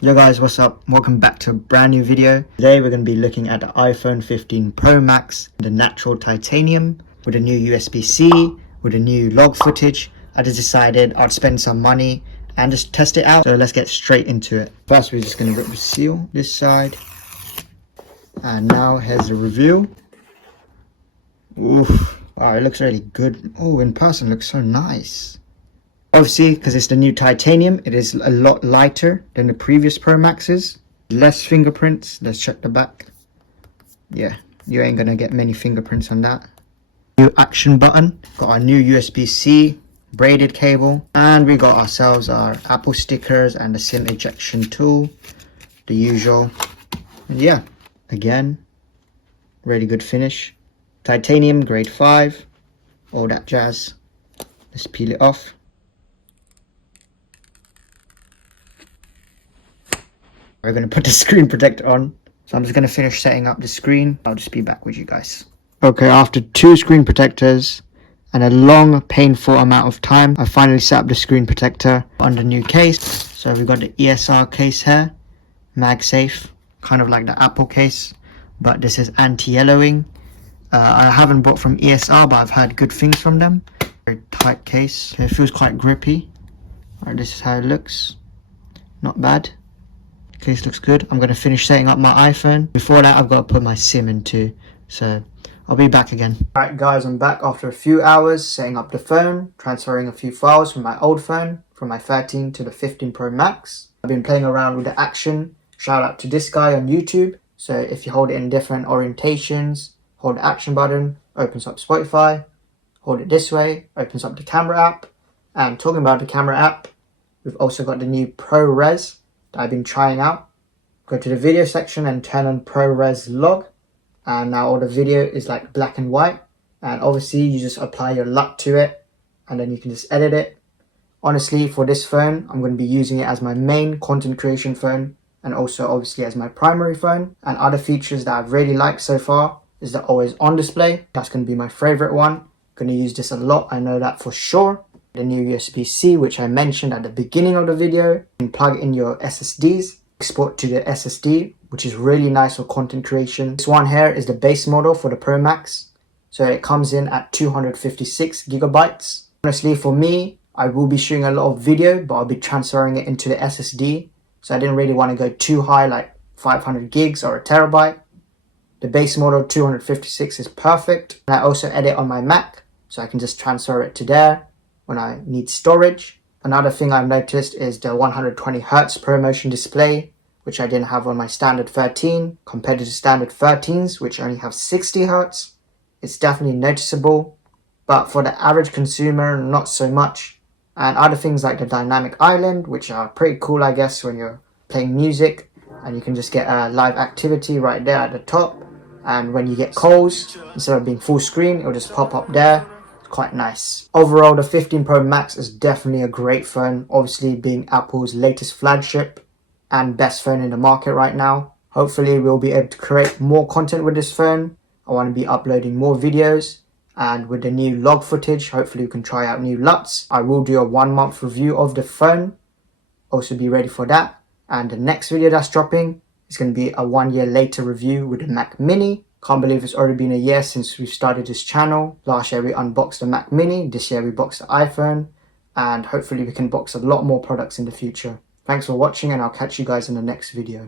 Yo guys, what's up? Welcome back to a brand new video. Today we're going to be looking at the iPhone 15 Pro Max, the natural titanium with a new USB-C, with a new log footage. I just decided I'd spend some money and just test it out. So let's get straight into it. First we're just going to rip the seal this side. And now here's the review. Oof. Wow, it looks really good. Oh, in person it looks so nice. Obviously, because it's the new titanium, it is a lot lighter than the previous Pro Maxes. Less fingerprints. Let's check the back. Yeah, you ain't gonna get many fingerprints on that. New action button. Got our new USB-C braided cable. And we got ourselves our Apple stickers and the SIM ejection tool. The usual. And yeah, again, really good finish. Titanium grade 5. All that jazz. Let's peel it off. We're going to put the screen protector on. So I'm just going to finish setting up the screen. I'll just be back with you guys. Okay, after 2 screen protectors and a long, painful amount of time, I finally set up the screen protector on the new case. So we've got the ESR case here. MagSafe, kind of like the Apple case. But this is anti-yellowing. I haven't bought from ESR, but I've heard good things from them. Very tight case. Okay, it feels quite grippy. Alright, this is how it looks. Not bad. Case looks good. I'm going to finish setting up my iPhone. Before that, I've got to put my SIM in too. So I'll be back again. Alright guys, I'm back after a few hours setting up the phone, transferring a few files from my old phone, from my 13 to the 15 Pro Max. I've been playing around with the action. Shout out to this guy on YouTube. So if you hold it in different orientations, hold the action button, opens up Spotify. Hold it this way, opens up the camera app. And talking about the camera app, we've also got the new ProRes that I've been trying out. Go to the video section and turn on ProRes log, and now all the video is like black and white, and obviously you just apply your LUT to it and then you can just edit it. Honestly, for this phone I'm going to be using it as my main content creation phone and also obviously as my primary phone. And other features that I've really liked so far is the always on display. That's going to be my favorite one. Going to use this a lot, I know that for sure. The new USB-C, which I mentioned at the beginning of the video. You can plug in your SSDs, export to the SSD, which is really nice for content creation. This one here is the base model for the Pro Max. So it comes in at 256 gigabytes. Honestly, for me, I will be shooting a lot of video, but I'll be transferring it into the SSD. So I didn't really want to go too high, like 500 gigs or a terabyte. The base model 256 is perfect. And I also edit on my Mac, so I can just transfer it to there when I need storage. Another thing I've noticed is the 120Hz ProMotion display, which I didn't have on my standard 13, compared to the standard 13s, which only have 60Hz. It's definitely noticeable, but for the average consumer, not so much. And other things like the dynamic island, which are pretty cool, I guess, when you're playing music, and you can just get a live activity right there at the top. And when you get calls, instead of being full screen, it'll just pop up there. Quite nice. Overall, the 15 Pro Max is definitely a great phone, obviously being Apple's latest flagship and best phone in the market right now. Hopefully we'll be able to create more content with this phone. I want to be uploading more videos, and with the new log footage, hopefully we can try out new LUTs. I will do a 1-month review of the phone, also be ready for that. And the next video that's dropping is going to be a 1 year later review with the Mac Mini. Can't believe it's already been a year since we started this channel. Last year we unboxed the Mac Mini, this year we boxed the iPhone, and hopefully we can box a lot more products in the future. Thanks for watching, and I'll catch you guys in the next video.